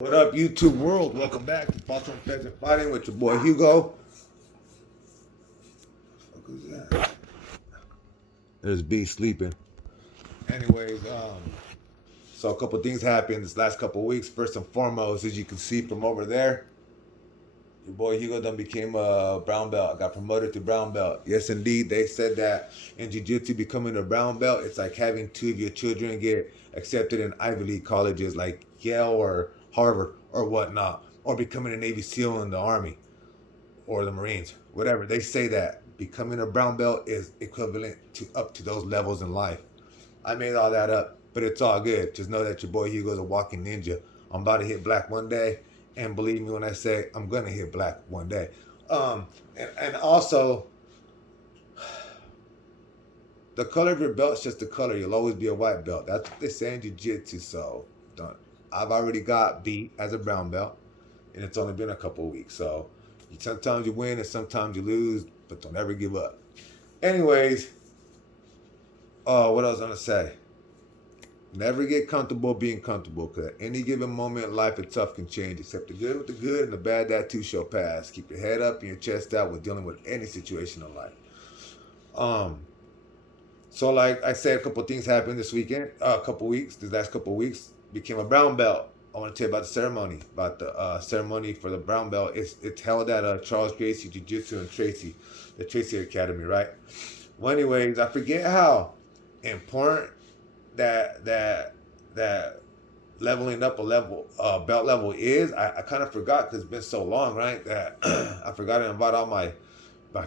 What up, YouTube world? Welcome back to Foster and Pheasant Fighting with your boy Hugo. What was that? There's B sleeping. Anyways, so a couple things happened this last couple weeks. First and foremost, as you can see from over there, your boy Hugo done became a brown belt. Got promoted to brown belt. Yes, indeed. They said that in jiu-jitsu, becoming a brown belt, it's like having two of your children get accepted in Ivy League colleges like Yale or Harvard or whatnot, or becoming a Navy SEAL in the Army or the Marines, whatever. They say that becoming a brown belt is equivalent to up to those levels in life. I made all that up, but it's all good. Just know that your boy Hugo's a walking ninja. I'm about to hit black one day, and believe me when I say I'm gonna hit black one day. And also, the color of your belt's just the color. You'll always be a white belt. That's what they say in jiu-jitsu. So don't. I've already got beat as a brown belt, and it's only been a couple of weeks. So sometimes you win and sometimes you lose, but don't ever give up. Anyways, what I was gonna say. Never get comfortable being comfortable, because at any given moment in life, itself can change. Except the good with the good and the bad, that too shall pass. Keep your head up and your chest out with dealing with any situation in life. Um, so like I said, a couple of things happened this weekend. A couple weeks, the last couple of weeks, became a brown belt. I want to tell you about the ceremony. About the ceremony for the brown belt. It's held at Charles Gracie Jiu Jitsu in Tracy, the Tracy Academy, right? Well, anyways, I forget how important that leveling up a level belt level is. I kind of forgot because it's been so long, right? That I forgot to invite all my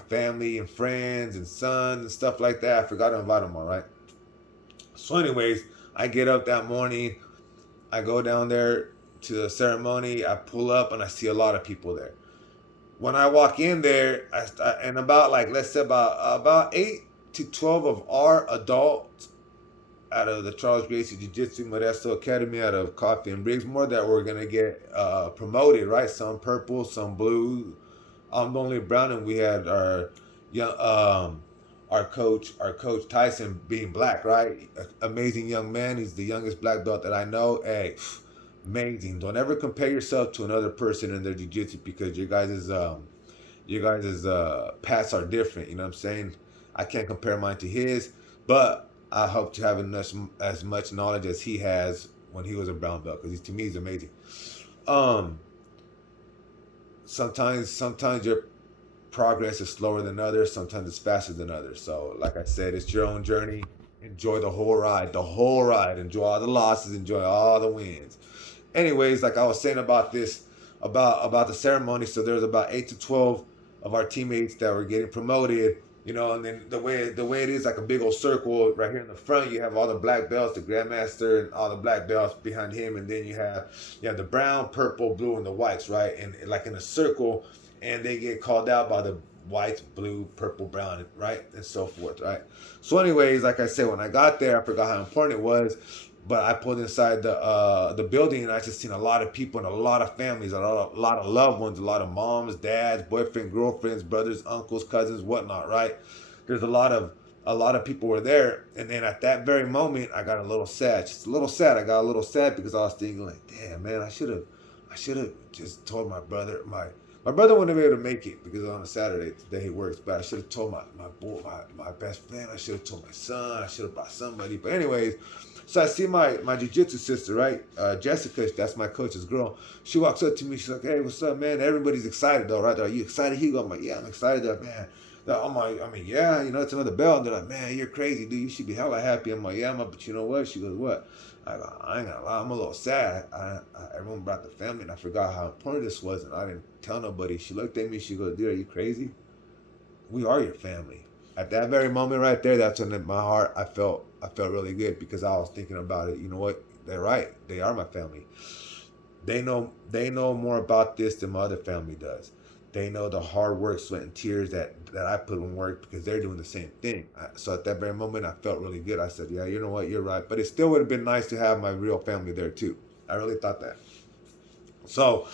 family and friends and sons and stuff like that. I forgot to invite them all, right? So, anyways, I get up that morning. I go down there to the ceremony. I pull up and I see a lot of people there. When I walk in there, and about like let's say about 8 to 12 of our adults out of the Charles Gracie Jiu Jitsu Modesto Academy out of Coffee and Briggsmore that were gonna get promoted, right? Some purple, some blue. I'm the only brown, and we had our young our coach Tyson being black, right? Amazing young man. He's the youngest black belt that I know. Hey, amazing. Don't ever compare yourself to another person in their jiu-jitsu, because your guys' paths are different. You know what I'm saying? I can't compare mine to his, but I hope to have as much knowledge as he has when he was a brown belt, because to me he's amazing. Um, sometimes your progress is slower than others. Sometimes it's faster than others. So, like I said, it's your own journey. Enjoy the whole ride. The whole ride. Enjoy all the losses. Enjoy all the wins. Anyways, like I was saying about this, about the ceremony. So there's about 8 to 12 of our teammates that were getting promoted. And then the way it is, like a big old circle right here in the front. You have all the black belts, the grandmaster, and all the black belts behind him, and then you have the brown, purple, blue, and the whites, right? And like in a circle, and they get called out by the whites, blue, purple, brown, right, and so forth, right? So, anyways, like I said, when I got there, I forgot how important it was. But I pulled inside the building, and I just seen a lot of people and a lot of families, a lot of loved ones, a lot of moms, dads, boyfriend, girlfriends, brothers, uncles, cousins, whatnot. Right? There's a lot of people were there, and then at that very moment, I got a little sad, just a little sad. I got a little sad because I was thinking like, damn man, I should have just told my brother. My brother wouldn't be able to make it because on a Saturday today he works. But I should have told my boy, my best friend. I should have told my son. I should have brought somebody. But anyways, so I see my jiu-jitsu sister, right? Jessica, that's my coach's girl. She walks up to me. She's like, "Hey, what's up, man? Everybody's excited though, right? Are you excited, Hugo?" I'm like, "Yeah, I'm excited, man." I'm like, "Yeah, it's another belt." They're like, "Man, you're crazy, dude. You should be hella happy." I'm like, "Yeah, but you know what?" She goes, "What?" I ain't gonna lie, I'm a little sad. Everyone brought the family, and I forgot how important this was, and I didn't tell nobody. She looked at me. She goes, "Dude, are you crazy? We are your family." At that very moment right there, that's when in my heart I felt really good, because I was thinking about it. You know what? They're right. They are my family. They know more about this than my other family does. They know the hard work, sweat, and tears that I put in work, because they're doing the same thing. So at that very moment, I felt really good. I said, "Yeah, you know what? You're right." But it still would have been nice to have my real family there too. I really thought that. So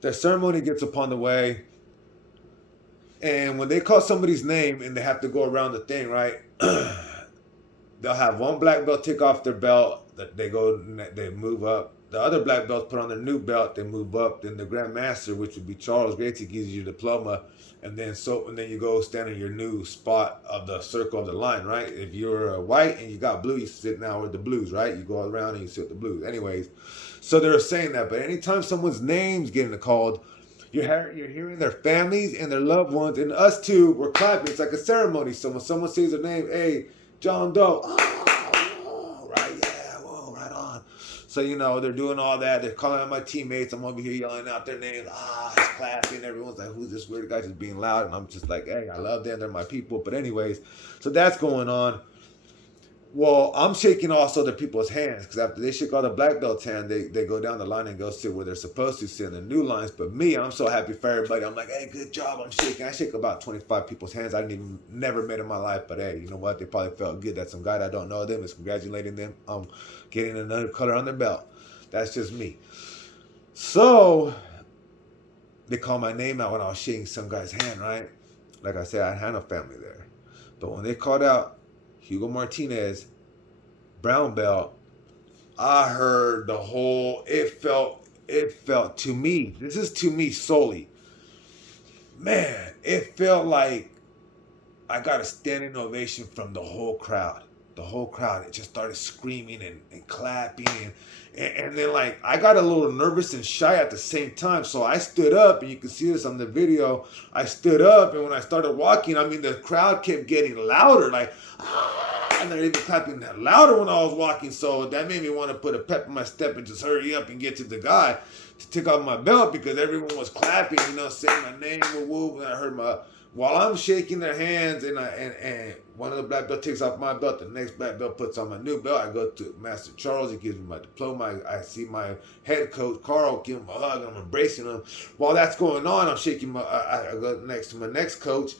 the ceremony gets upon the way, and when they call somebody's name and they have to go around the thing, right? They'll have one black belt take off their belt. They move up. the other black belts put on their new belt, they move up. Then the grandmaster, which would be Charles Gracie, gives you your diploma, and then you go stand in your new spot of the circle of the line, right? If you're white and you got blue, you sit now with the blues, right? You go around and you sit with the blues. Anyways, so they're saying that, but anytime someone's name's getting called, you're hearing their families and their loved ones, and us too. We're clapping. It's like a ceremony. So when someone says their name, hey, John Doe, oh, right, yeah, whoa, right on. So they're doing all that. They're calling out my teammates. I'm over here yelling out their names. It's clapping. Everyone's like, "Who's this weird guy just being loud?" And I'm just like, "Hey, I love them. They're my people." But anyways, so that's going on. Well, I'm shaking also the people's hands because after they shake all the black belts' hand, they go down the line and go sit where they're supposed to sit in the new lines. But me, I'm so happy for everybody. I'm like, hey, good job. I'm shaking. I shake about 25 people's hands I didn't even never met in my life. But hey, you know what? They probably felt good that some guy that don't know them is congratulating them on getting another color on their belt. That's just me. So they call my name out when I was shaking some guy's hand, right? Like I said, I had no family there. But when they called out Hugo Martinez, brown belt, I heard the whole, it felt to me, this is to me solely, man, it felt like I got a standing ovation from the whole crowd. The whole crowd, it just started screaming and clapping. And then, like, I got a little nervous and shy at the same time. So I stood up, and you can see this on the video. I stood up, and when I started walking, I mean, the crowd kept getting louder. Like, and they're even clapping louder when I was walking. So that made me want to put a pep in my step and just hurry up and get to the guy to take off my belt because everyone was clapping, saying my name, woo, and I heard while I'm shaking their hands and one of the black belt takes off my belt, the next black belt puts on my new belt. I go to Master Charles, he gives me my diploma. I see my head coach, Carl, give him a hug, and I'm embracing him. While that's going on, I'm shaking I go next to my next coach,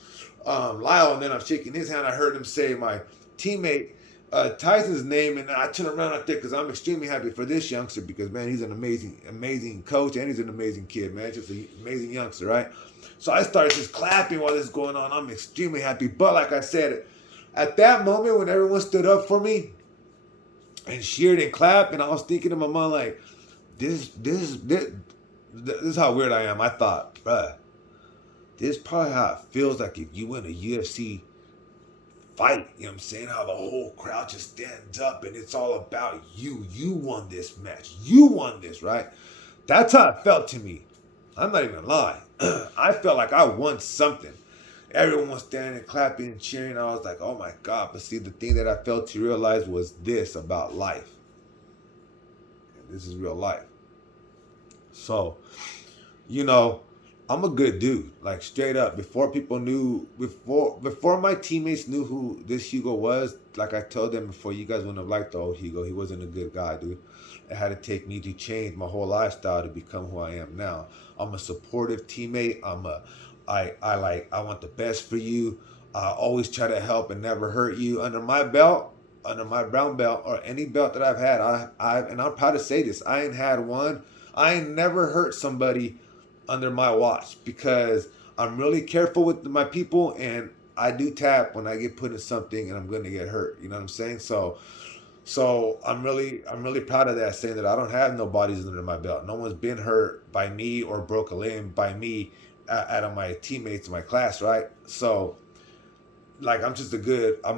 Lyle, and then I'm shaking his hand. I heard him say my teammate Tyson's name, and I turn around out there because I'm extremely happy for this youngster because, man, he's an amazing coach, and he's an amazing kid, man. Just an amazing youngster, right? So I started just clapping while this is going on. I'm extremely happy. But like I said, at that moment when everyone stood up for me and cheered and clapped, and I was thinking in my mind, like, this is how weird I am. I thought, bruh, this is probably how it feels like if you win a UFC fight. You know what I'm saying? How the whole crowd just stands up and it's all about you. You won this match. You won this, right? That's how it felt to me. I'm not even lying. I felt like I won something. Everyone was standing, clapping, and cheering. I was like, oh my God. But see, the thing that I failed to realize was this about life. And this is real life. So, I'm a good dude. Like, straight up. Before my teammates knew who this Hugo was, like I told them before, you guys wouldn't have liked the old Hugo. He wasn't a good guy, dude. It had to take me to change my whole lifestyle to become who I am now. I'm a supportive teammate. I want the best for you. I always try to help and never hurt you. Under my belt, under my brown belt, or any belt that I've had, and I'm proud to say this, I ain't had one. I ain't never hurt somebody under my watch because I'm really careful with my people, and I do tap when I get put in something and I'm going to get hurt. You know what I'm saying? So I'm really proud of that, saying that I don't have no bodies under my belt. No one's been hurt by me or broke a limb by me out of my teammates in my class, right? So, like, I'm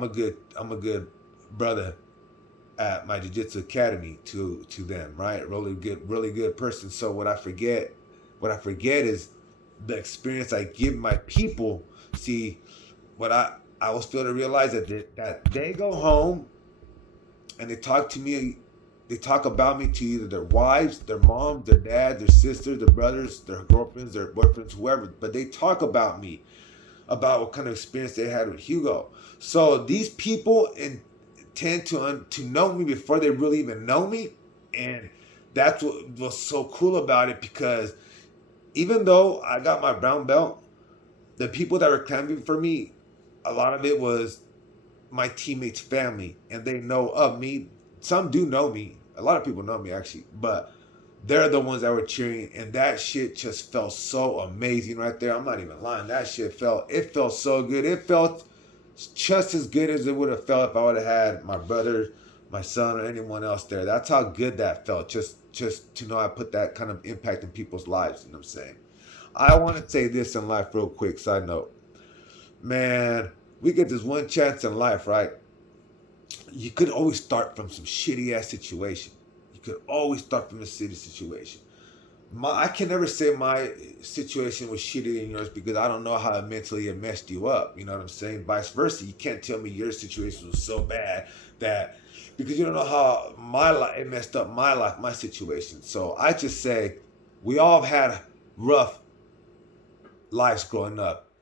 a good brother at my jiu-jitsu academy to them, right? Really good person. So what I forget is the experience I give my people. See, what I was feel to realize that they go home and they talk to me, they talk about me to either their wives, their moms, their dads, their sisters, their brothers, their girlfriends, their boyfriends, whoever. But they talk about me, about what kind of experience they had with Hugo. So these people tend to know me before they really even know me, and that's what was so cool about it because even though I got my brown belt, the people that were clapping for me, a lot of it was my teammates' family, and they know of me. Some do know me. A lot of people know me actually, but they're the ones that were cheering, and that shit just felt so amazing right there. I'm not even lying. That shit felt so good. It felt just as good as it would have felt if I would have had my brother, my son, or anyone else there. That's how good that felt. Just just to know I put that kind of impact in people's lives. You know what I'm saying? I want to say this in life real quick. Side note, man, we get this one chance in life, right? You could always start from some shitty ass situation. You could always start from a shitty situation. I can never say my situation was shittier than yours because I don't know how mentally it messed you up. You know what I'm saying? Vice versa, you can't tell me your situation was so bad that because you don't know how my life it messed up my life, my situation. So I just say we all have had rough lives growing up.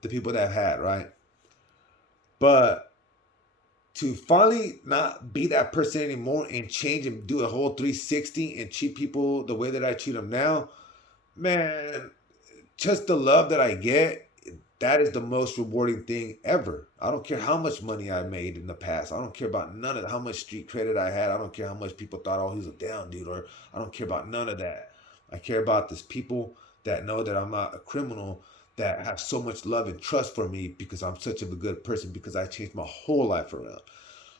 The people that have had right, but to finally not be that person anymore and change and do a whole 360 and treat people the way that I treat them now, man, just the love that I get, that is the most rewarding thing ever. I don't care how much money I made in the past. I don't care about none of how much street credit I had. I don't care how much people thought, oh, he's a down dude, or I don't care about none of that. I care about this people that know that I'm not a criminal, that have so much love and trust for me because I'm such a good person because I changed my whole life around.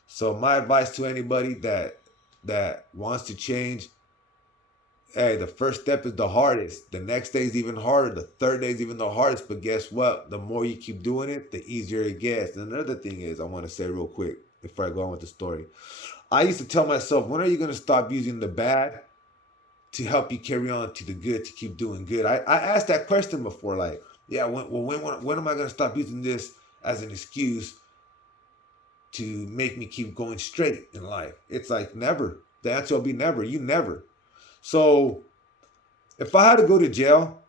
So my advice to anybody that wants to change, hey, the first step is the hardest. The next day is even harder. The third day is even the hardest. But guess what? The more you keep doing it, the easier it gets. And another thing is, I want to say real quick before I go on with the story. I used to tell myself, when are you going to stop using the bad to help you carry on to the good, to keep doing good? I asked that question before, like, yeah, when am I going to stop using this as an excuse to make me keep going straight in life? It's like never. The answer will be never. You never. So if I had to go to jail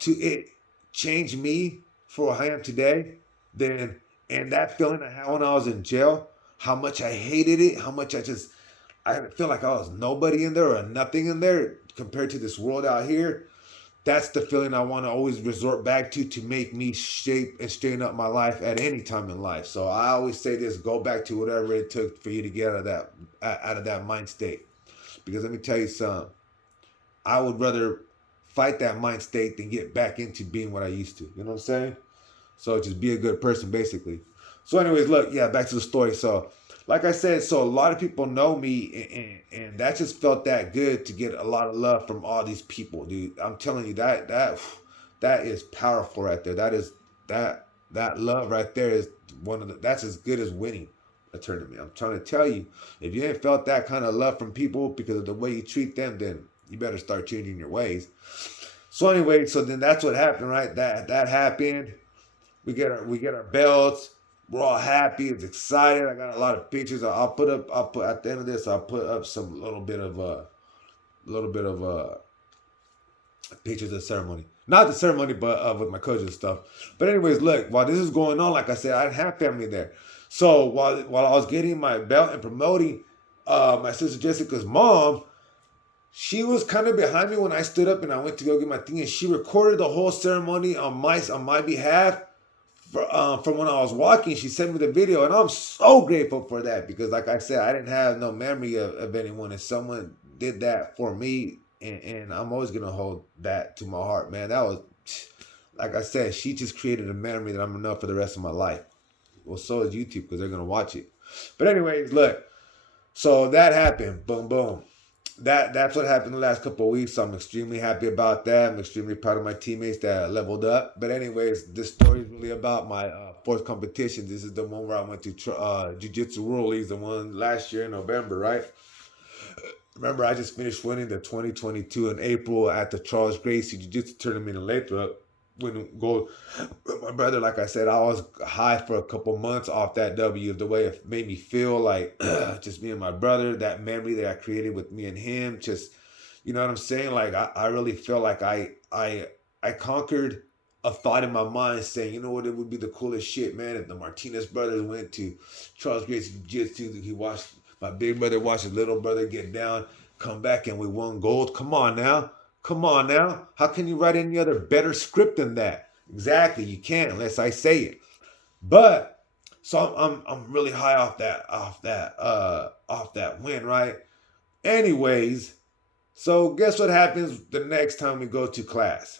to it change me for who I am today, then and that feeling I had when I was in jail, how much I hated it, how much I feel like I was nobody in there or nothing in there compared to this world out here. That's the feeling I want to always resort back to make me shape and straighten up my life at any time in life. So I always say this: go back to whatever it took for you to get out of that mind state. Because let me tell you something, I would rather fight that mind state than get back into being what I used to. You know what I'm saying? So just be a good person, basically. So, anyways, look, yeah, back to the story. So, like I said, so a lot of people know me, and that just felt that good to get a lot of love from all these people, dude. I'm telling you that is powerful right there. That love right there is that's as good as winning a tournament. I'm trying to tell you, if you ain't felt that kind of love from people because of the way you treat them, then you better start changing your ways. So anyway, so then that's what happened, right? That happened. We get our belts. We're all happy. It's excited. I got a lot of pictures. I'll put at the end of this. I'll put up some little bit of pictures of the ceremony. Not the ceremony, but with my coaches and stuff. But anyways, look, while this is going on, like I said, I didn't have family there. So while I was getting my belt and promoting, my sister Jessica's mom, she was kind of behind me when I stood up and I went to go get my thing, and she recorded the whole ceremony on my behalf. From when I was walking, she sent me the video, and I'm so grateful for that because, like I said, I didn't have no memory of anyone, and someone did that for me, and I'm always gonna hold that to my heart, man. That was, like I said, she just created a memory that I'm gonna know for the rest of my life. Well, so is YouTube because they're gonna watch it. But anyways, look, so that happened. Boom, boom. That's what happened the last couple of weeks. So I'm extremely happy about that. I'm extremely proud of my teammates that leveled up. But anyways, this story is really about my fourth competition. This is the one where I went to Jiu-Jitsu World Leagues, the one last year in November, right? Remember, I just finished winning the 2022 in April at the Charles Gracie Jiu-Jitsu tournament in Lathrop. When gold, my brother, like I said, I was high for a couple months off that W. The way it made me feel, like just me and my brother, that memory that I created with me and him, just, you know what I'm saying? Like I really felt like I conquered a thought in my mind saying, you know what, it would be the coolest shit, man, if the Martinez brothers went to Charles Gracie Jiu-Jitsu. He watched my big brother watch his little brother get down, come back, and we won gold. Come on now. Come on now. How can you write any other better script than that? Exactly. You can't unless I say it. But so I'm really high off that win, right? Anyways, so guess what happens the next time we go to class?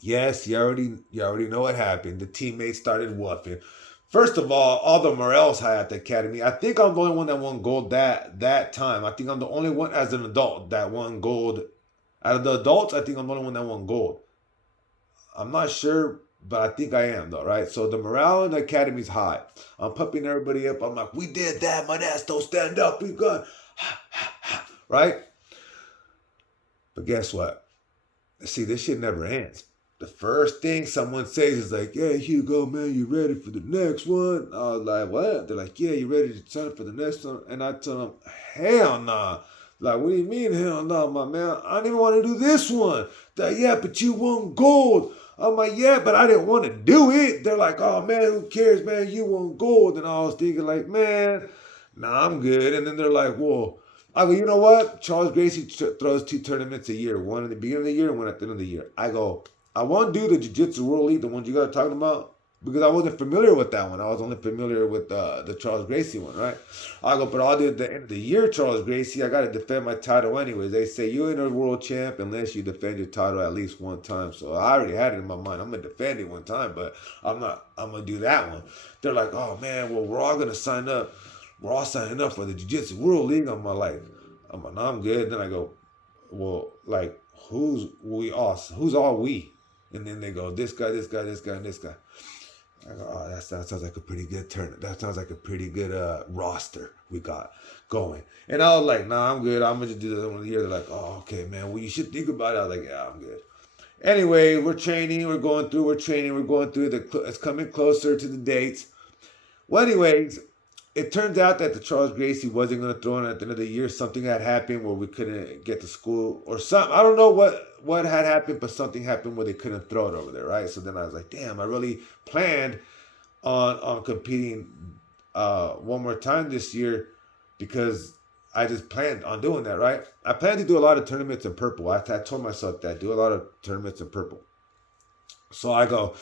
Yes, you already know what happened. The teammates started whooping. First of all the Morels high at the academy. I think I'm the only one that won gold that time. I think I'm the only one as an adult that won gold. Out of the adults, I think I'm the only one that won gold. I'm not sure, but I think I am though, right? So the morale in the academy's high. I'm pumping everybody up. I'm like, we did that. My ass don't stand up. We good, right? But guess what? See, this shit never ends. The first thing someone says is like, "Hey, Hugo, man, you ready for the next one?" I was like, "What?" They're like, "Yeah, you ready to sign up for the next one?" And I tell them, "Hell nah." Like, what do you mean, hell no, my man? I didn't even want to do this one. They're like, yeah, but you won gold. I'm like, yeah, but I didn't want to do it. They're like, oh man, who cares, man? You won gold. And I was thinking, like, man, nah, I'm good. And then they're like, well, I go, you know what? Charles Gracie throws 2 tournaments a year, one in the beginning of the year and one at the end of the year. I go, I want to do the Jiu Jitsu World League, the ones you guys talking about, because I wasn't familiar with that one. I was only familiar with the Charles Gracie one, right? I go, but I'll do the end of the year, Charles Gracie. I got to defend my title anyways. They say you ain't a world champ unless you defend your title at least one time. So I already had it in my mind. I'm gonna defend it one time, but I'm not. I'm gonna do that one. They're like, oh man, well we're all gonna sign up. We're all signing up for the Jiu Jitsu World League. I'm like, no, I'm good. Then I go, well, like who's we all? Who's all we? And then they go, this guy, this guy, this guy, and this guy. I go, oh, that sounds like a pretty good turn. That sounds like a pretty good roster we got going. And I was like, nah, I'm good. I'm gonna just do the one of the year. They're like, oh, okay, man. Well, you should think about it. I was like, yeah, I'm good. Anyway, we're training. We're going through. We're training. We're going through. It's coming closer to the dates. Well, anyways, it turns out that the Charles Gracie wasn't going to throw in at the end of the year. Something had happened where we couldn't get to school or something. I don't know what had happened, but something happened where they couldn't throw it over there, right? So then I was like, damn, I really planned on competing one more time this year because I just planned on doing that, right? I plan to do a lot of tournaments in purple. I told myself that, do a lot of tournaments in purple. So I go,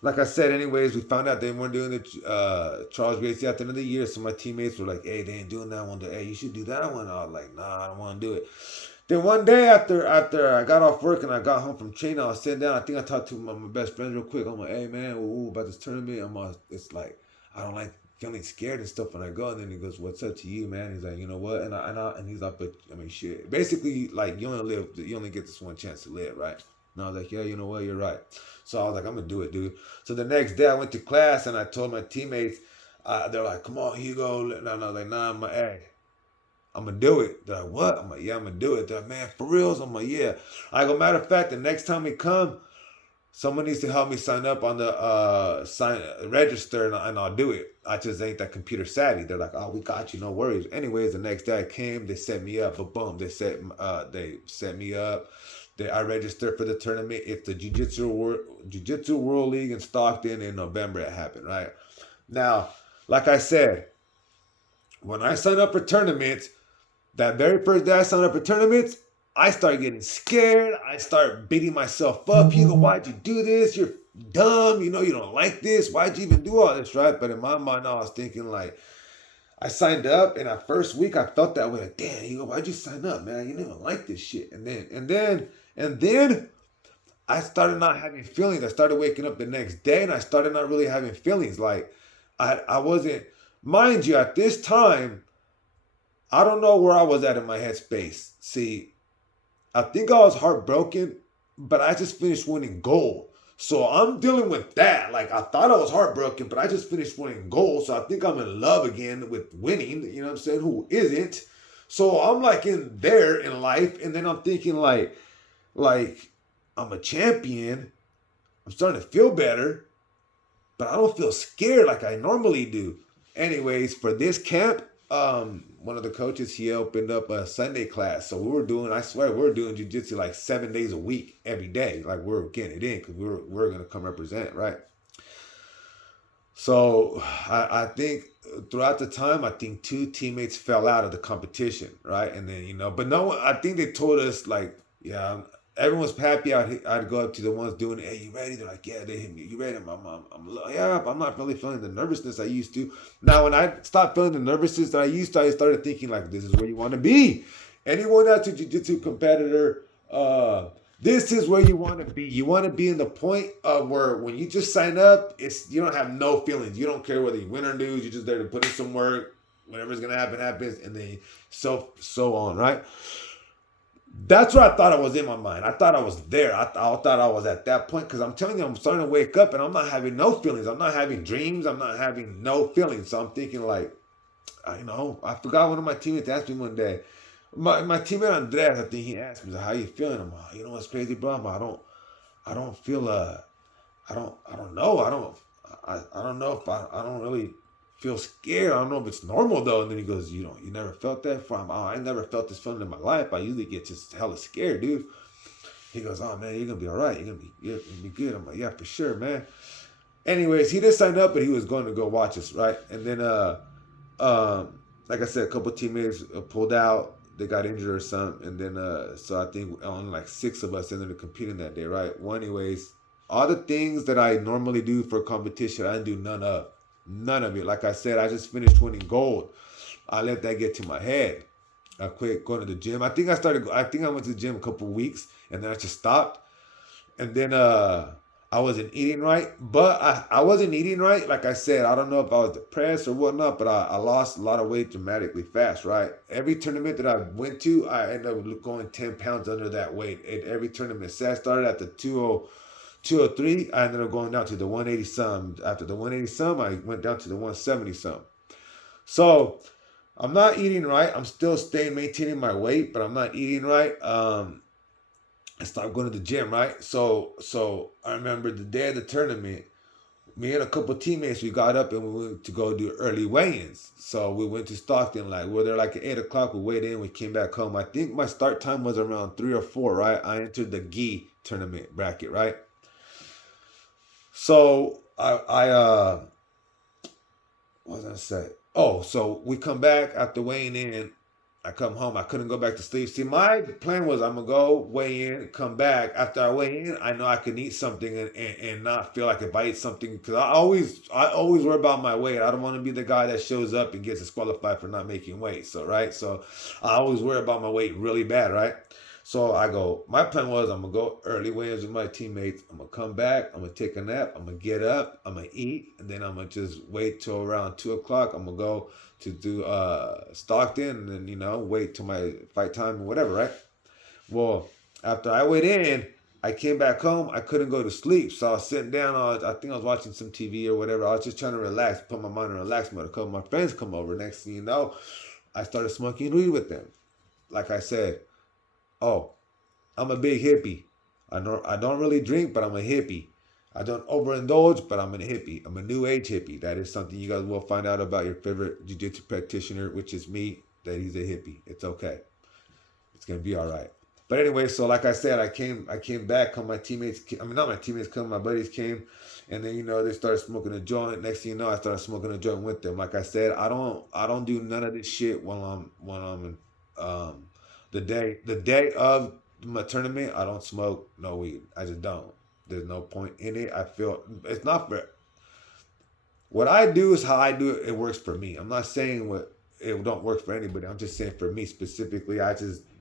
like I said, anyways, we found out they weren't doing the Charles Gracie at the end of the year. So my teammates were like, hey, they ain't doing that one. Hey, you should do that one. I was like, nah, I don't want to do it. Then one day after I got off work and I got home from training, I was sitting down. I think I talked to my best friend real quick. I'm like, hey man, about this tournament. It's like I don't like feeling scared and stuff when I go. And then he goes, what's up to you, man? He's like, you know what? And he's like, but I mean, shit. Basically, like you only get this one chance to live, right? And I was like, yeah, you know what? You're right. So I was like, I'm gonna do it, dude. So the next day I went to class and I told my teammates. They're like, come on, Hugo. And I was like, nah, I'm gonna do it. They're like, what? I'm like, yeah, I'm gonna do it. They're like, man, for reals? I'm like, yeah. I go, matter of fact, the next time we come, someone needs to help me sign up on the sign register and I'll do it. I just ain't that computer savvy. They're like, oh, we got you, no worries. Anyways, the next day I came, they set me up, but boom, they set me up. I registered for the tournament. It's the Jiu-Jitsu World League in Stockton in November. It happened, right? Now, like I said, when I sign up for tournaments, that very first day I signed up for tournaments, I started getting scared. I started beating myself up. You go, why'd you do this? You're dumb. You know, you don't like this. Why'd you even do all this, right? But in my mind, I was thinking like, I signed up, and that first week I felt that way. Like, damn, you go, why'd you sign up, man? You didn't even like this shit. And then I started not having feelings. I started waking up the next day, and I started not really having feelings. Like, I wasn't, mind you, at this time, I don't know where I was at in my headspace. See, I think I was heartbroken, but I just finished winning gold. So I'm dealing with that. Like I thought I was heartbroken, but I just finished winning gold. So I think I'm in love again with winning. You know what I'm saying? Who isn't? So I'm like in there in life, and then I'm thinking like I'm a champion. I'm starting to feel better, but I don't feel scared like I normally do. Anyways, for this camp, one of the coaches, he opened up a Sunday class. So I swear, we were doing jiu-jitsu like 7 days a week, every day. Like we were getting it in because we were going to come represent, right? So I think throughout the time, I think 2 teammates fell out of the competition, right? And then, but no one, I think they told us like, yeah, everyone's happy. I'd go up to the ones doing it. Hey, you ready? They're like, yeah, they hit me. You ready? I'm not really feeling the nervousness I used to. Now, when I stopped feeling the nervousness that I used to, I started thinking like, this is where you want to be. Anyone that's a jiu-jitsu competitor, This is where you want to be. You want to be in the point of where when you just sign up, it's you don't have no feelings. You don't care whether you win or lose. You're just there to put in some work. Whatever's gonna happen happens, and then so on, right? That's what I thought I was in my mind. I thought I was there. I thought I was at that point because I'm telling you, I'm starting to wake up and I'm not having no feelings. I'm not having dreams. I'm not having no feelings. So I'm thinking like, I forgot one of my teammates asked me one day. My teammate Andres, I think he asked me, "How you feeling?" I'm like, "You know what's crazy, bro? I don't feel I don't know. I don't know if I don't really feel scared. I don't know if it's normal though." And then he goes, you never felt that from? Oh, I never felt this feeling in my life. I usually get just hella scared, dude. He goes, "Oh man, you're gonna be all right. You're gonna be good." I'm like, "Yeah, for sure, man." Anyways, he did sign up, but he was going to go watch us, right? And then like I said, a couple teammates pulled out. They got injured or something, and then so I think only like six of us ended up competing that day, right? Well, anyways, all the things that I normally do for competition, I didn't do none of it. Like I said, I just finished winning gold. I let that get to my head. I quit going to the gym. I think I went to the gym a couple of weeks, and then I just stopped. And then I wasn't eating right, but I wasn't eating right. Like I said, I don't know if I was depressed or whatnot, but I lost a lot of weight dramatically fast, right? Every tournament that I went to, I ended up going 10 pounds under that weight at every tournament. So I started at the 203, I ended up going down to the 180 some. After the 180 some, I went down to the 170 some. So I'm not eating right. I'm still staying maintaining my weight, but I'm not eating right. I stopped going to the gym, right? So I remember the day of the tournament, me and a couple teammates, we got up and we went to go do early weigh-ins. So we went to Stockton, like we were there like at 8 o'clock. We weighed in, we came back home. I think my start time was around 3 or 4, right? I entered the gi tournament bracket, right? So what was I say? Oh, so we come back after weighing in. I come home. I couldn't go back to sleep. See, my plan was I'm gonna go weigh in, come back. After I weigh in, I know I can eat something and not feel like if I eat something because I always worry about my weight. I don't want to be the guy that shows up and gets disqualified for not making weight. So right, so I always worry about my weight really bad, right? So I go. My plan was I'm gonna go early weigh-ins with my teammates. I'm gonna come back. I'm gonna take a nap. I'm gonna get up. I'm gonna eat, and then I'm gonna just wait till around 2 o'clock. I'm gonna go to do Stockton, and then wait till my fight time or whatever, right? Well, after I went in, I came back home. I couldn't go to sleep, so I was sitting down. I think I was watching some TV or whatever. I was just trying to relax, put my mind in relax mode. A couple of my friends come over. Next thing you know, I started smoking weed with them. Like I said, oh, I'm a big hippie. I don't really drink, but I'm a hippie. I don't overindulge, but I'm a hippie. I'm a new age hippie. That is something you guys will find out about your favorite jiu-jitsu practitioner, which is me, that he's a hippie. It's okay. It's gonna be all right. But anyway, so like I said, I came back. Come my teammates, I mean not my teammates, come my buddies came, and then they started smoking a joint. Next thing you know, I started smoking a joint with them. Like I said, I don't do none of this shit when I'm in, the day of my tournament. I don't smoke no weed. I just don't. There's no point in it. I feel it's not for what I do is how I do it. It works for me. I'm not saying what it don't work for anybody. I'm just saying for me specifically.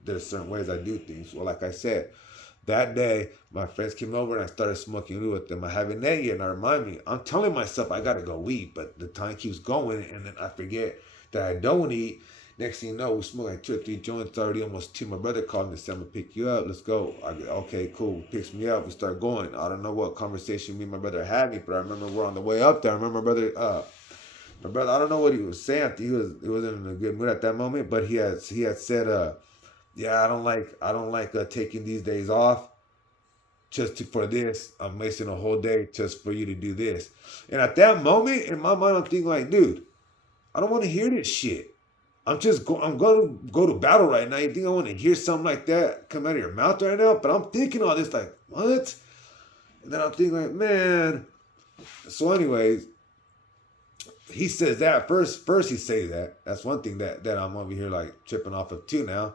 There's certain ways I do things. Well, like I said, that day my friends came over and I started smoking weed with them. I haven't ate yet, and I remind me. I'm telling myself I gotta go eat, but the time keeps going, and then I forget that I don't eat. Next thing you know, we smoke like 2 or 3 joints already, almost two. My brother called me and said, "I'm gonna pick you up. Let's go." I go, "Okay, cool." Picks me up. We start going. I don't know what conversation me and my brother had me, but I remember we're on the way up there. I remember my brother. I don't know what he was saying. I think he wasn't in a good mood at that moment, but he had said, "Yeah, I don't like taking these days off for this. I'm wasting a whole day just for you to do this." And at that moment, in my mind, I'm thinking like, dude, I don't want to hear this shit. I'm going to go to battle right now. You think I want to hear something like that come out of your mouth right now? But I'm thinking all this like, what? And then I'm thinking like, man. So, anyways, he says that first. First, he says that. That's one thing that I'm over here like tripping off of too now.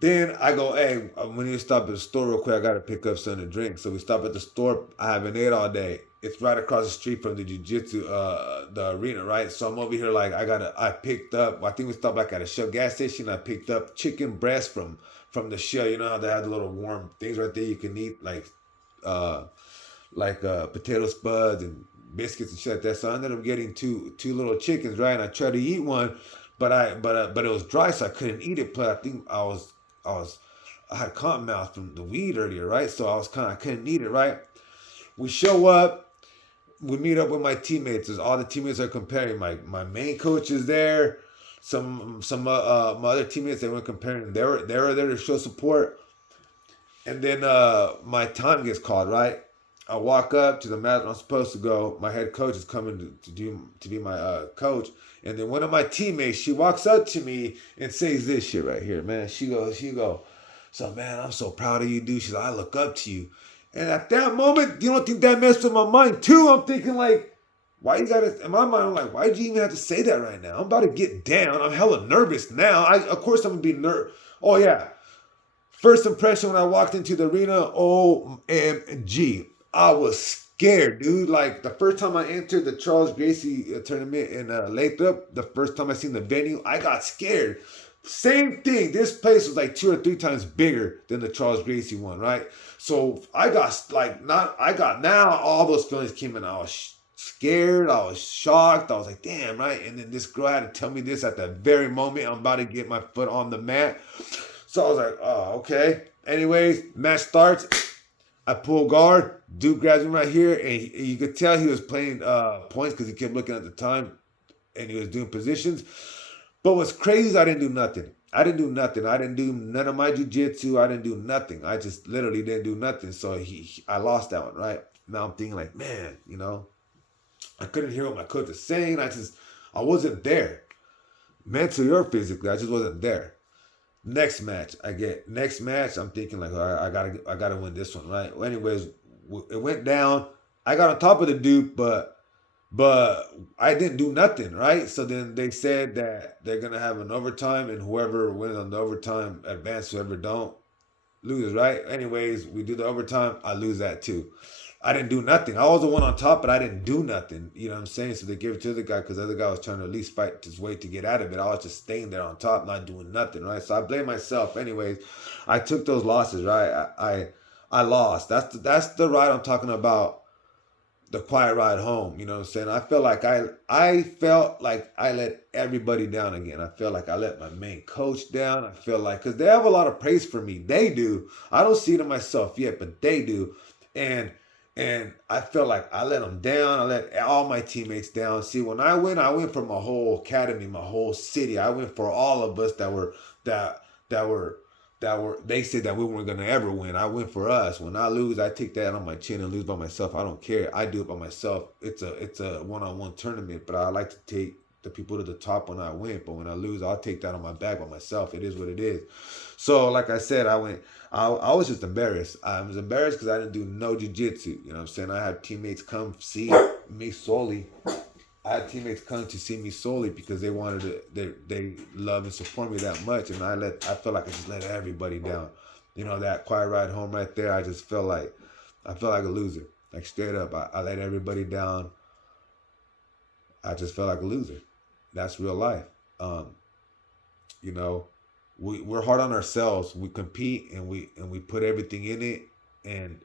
Then I go, "Hey, we need to stop at the store real quick. I got to pick up something to drink." So we stop at the store. I haven't ate all day. It's right across the street from the jiu-jitsu, the arena, right? So I'm over here like I picked up, I think we stopped like at a Shell gas station. I picked up chicken breast from the shell. You know how they have the little warm things right there you can eat, uh, potato spuds and biscuits and shit like that. So I ended up getting two little chickens, right? And I tried to eat one, but it was dry, so I couldn't eat it. But I think I was I had cotton mouth from the weed earlier, right? So I couldn't eat it, right? We show up, we meet up with my teammates. All the teammates are comparing. My main coach is there. My other teammates they were comparing. They were there to show support. And then my time gets called, right? I walk up to the mat I'm supposed to go. My head coach is coming to be my coach. And then one of my teammates, she walks up to me and says this shit right here, man. She go, so man, I'm so proud of you, dude. She's like, I look up to you. And at that moment, you don't think that messed with my mind too? I'm thinking like, why you gotta? In my mind, I'm like, why did you even have to say that right now? I'm about to get down. I'm hella nervous now. Of course I'm gonna be nervous. Oh yeah, first impression when I walked into the arena, OMG. I was scared, dude. Like the first time I entered the Charles Gracie tournament in Lathrop, the first time I seen the venue, I got scared. Same thing. This place was like 2 or 3 times bigger than the Charles Gracie one, right? So I got like not. I got now all those feelings came in. I was scared. I was shocked. I was like, damn, right? And then this girl had to tell me this at the very moment I'm about to get my foot on the mat. So I was like, oh, okay. Anyways, match starts. I pull guard. Dude grabs me right here, and you could tell he was playing points because he kept looking at the time, and he was doing positions. But what's crazy is I didn't do nothing. I didn't do nothing. I didn't do none of my jujitsu. I didn't do nothing. I just literally didn't do nothing. So I lost that one, right? Now I'm thinking like, man, I couldn't hear what my coach was saying. I wasn't there, mentally or physically. I just wasn't there. Next match. I'm thinking like, all right, I gotta win this one, right? Well, anyways, it went down. I got on top of the dude, but I didn't do nothing, right? So then they said that they're gonna have an overtime, and whoever wins on the overtime advances. Whoever don't loses, right? Anyways, we do the overtime. I lose that too. I didn't do nothing. I was the one on top, but I didn't do nothing. You know what I'm saying? So they gave it to the guy because the other guy was trying to at least fight his way to get out of it. I was just staying there on top, not doing nothing, right? So I blame myself. Anyways, I took those losses, right? I lost. That's the ride I'm talking about. The quiet ride home. You know what I'm saying? I felt like I let everybody down again. I feel like I let my main coach down. I feel like because they have a lot of praise for me. They do. I don't see it in myself yet, but they do. And and I felt like I let them down. I let all my teammates down. See, when I win for my whole academy, my whole city. I win for all of us that that were they said that we weren't gonna ever win. I win for us. When I lose, I take that on my chin and lose by myself. I don't care. I do it by myself. It's a one-on-one tournament, but I like to take the people to the top when I win. But when I lose, I'll take that on my back by myself. It is what it is. So like I said, I was just embarrassed. I was embarrassed because I didn't do no jujitsu. You know what I'm saying? I had teammates come see me solely. I had teammates come to see me solely because they wanted to. They love and support me that much, and I felt like I just let everybody down. That quiet ride home right there. I felt like a loser. Like straight up, I let everybody down. I just felt like a loser. That's real life. Um, you know, we're hard on ourselves. We compete and we put everything in it, and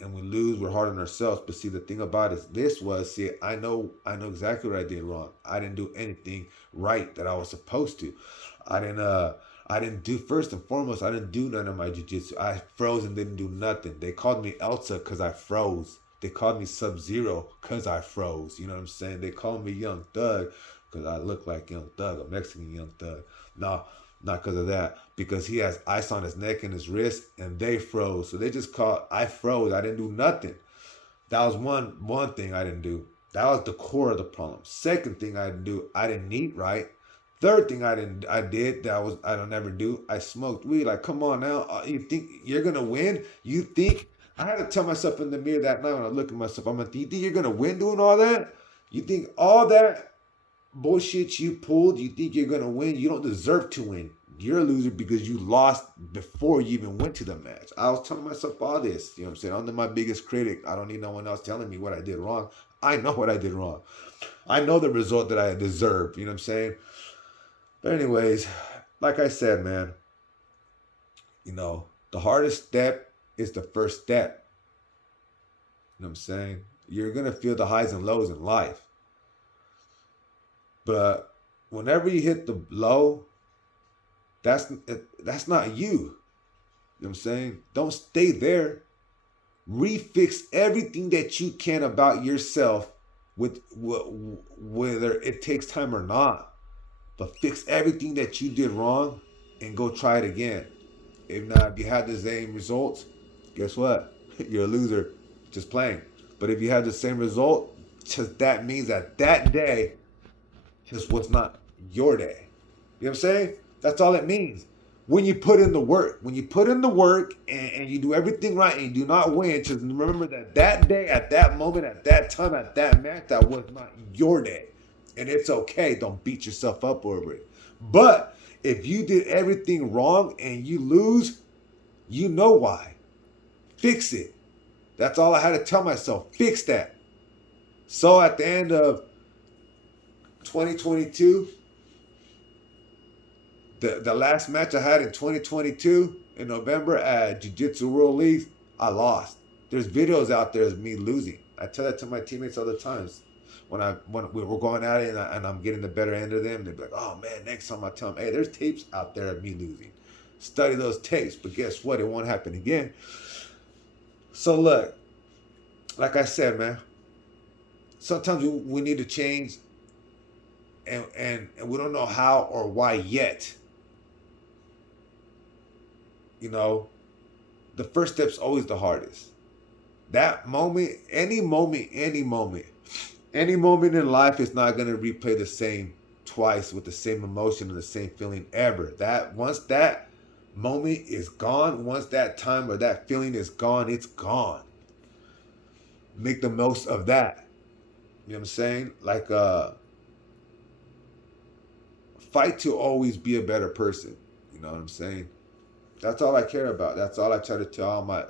we lose. We're hard on ourselves. But see, the thing about it, see, I know exactly what I did wrong. I didn't do anything right that I was supposed to. I didn't do, first and foremost, I didn't do none of my jujitsu. I froze and didn't do nothing. They called me Elsa because I froze. They called me Sub Zero because I froze. You know what I'm saying? They called me Young Thug because I look like Young Thug, a Mexican Young Thug. No, not because of that. Because he has ice on his neck and his wrist, and they froze. So they just called, I froze. I didn't do nothing. That was one thing I didn't do. That was the core of the problem. Second thing I didn't do, I didn't eat right. Third thing I did I don't ever do. I smoked weed. Like, come on now. You think you're gonna win? You think I had to tell myself in the mirror that night when I look at myself, you think you're gonna win doing all that? You think all that bullshit you pulled, you think you're gonna win? You don't deserve to win. You're a loser because you lost before you even went to the match. I was telling myself all this. You know what I'm saying? I'm my biggest critic. I don't need no one else telling me what I did wrong. I know what I did wrong. I know the result that I deserved. You know what I'm saying? But anyways, like I said, man, You know, the hardest step is the first step. You know what I'm saying? You're gonna feel the highs and lows in life, but whenever you hit the low, that's not you. You know what I'm saying? Don't stay there. Refix everything that you can about yourself with whether it takes time or not. But fix everything that you did wrong and go try it again. If not, if you had the same results, guess what? You're a loser just playing. But if you have the same result, just that means that that day just was not your day. You know what I'm saying? That's all it means. When you put in the work, when you put in the work and you do everything right and you do not win, just remember that that day, at that moment, at that time, at that match, that was not your day. And it's okay. Don't beat yourself up over it. But if you did everything wrong and you lose, you know why. Fix it. That's all I had to tell myself. Fix that. So at the end of 2022, the last match I had in 2022 in November at Jiu Jitsu World League, I lost. There's videos out there of me losing. I tell that to my teammates all the times. When we were going at it and I'm getting the better end of them, they'd be like, "Oh man!" Next time I tell them, "Hey, there's tapes out there of me losing. Study those tapes." But guess what? It won't happen again. So look, like I said, man, sometimes we need to change, and we don't know how or why yet. You know, the first step's always the hardest. That moment, any moment in life is not going to replay the same twice with the same emotion and the same feeling ever. That once that moment is gone, once that time or that feeling is gone, it's gone. Make the most of that. You know what I'm saying? Like fight to always be a better person. You know what I'm saying? That's all I care about. That's all I try to tell all my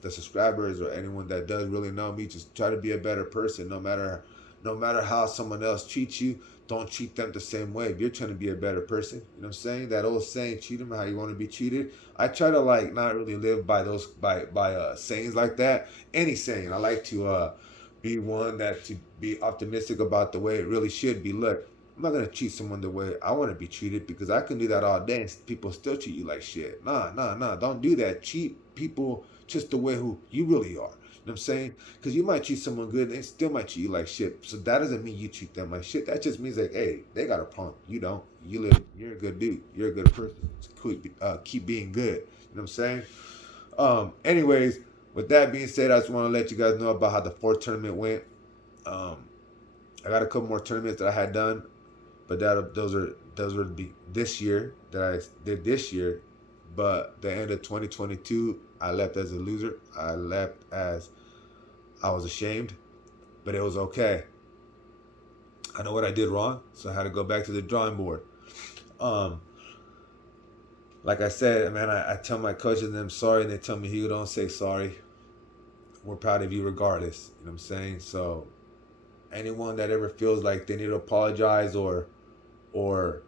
the subscribers or anyone that does really know me. Just try to be a better person, no matter how someone else treats you. Don't treat them the same way. If you're trying to be a better person, you know what I'm saying? That old saying, treat them how you want to be treated. I try to like not really live by those by sayings like that. Any saying. I like to be one that to be optimistic about the way it really should be. Look, I'm not gonna treat someone the way I want to be treated because I can do that all day and people still treat you like shit. Nah, nah, nah. Don't do that. Treat people just the way who you really are. You know what I'm saying? Because you might treat someone good and they still might treat you like shit. So that doesn't mean you treat them like shit. That just means like, hey, they got a problem. You don't. You're a good dude. You're a good person. Keep being good. You know what I'm saying? Anyways, with that being said, I just want to let you guys know about how the fourth tournament went. Um, I got a couple more tournaments that I had done, but those are this year that I did this year. But the end of 2022, I left as a loser. I left as I was ashamed, but it was okay. I know what I did wrong, so I had to go back to the drawing board. Um, like I said, man, I tell my coaches and them sorry, and they tell me, "Hugo, don't say sorry. We're proud of you regardless." You know what I'm saying? So anyone that ever feels like they need to apologize or or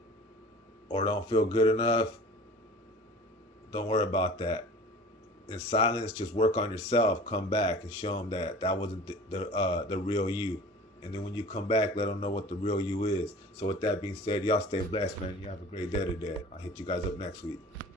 don't feel good enough, don't worry about that. In silence, just work on yourself. Come back and show them that that wasn't the real you. And then when you come back, let them know what the real you is. So with that being said, y'all stay blessed, man. You have a great day today. I'll hit you guys up next week.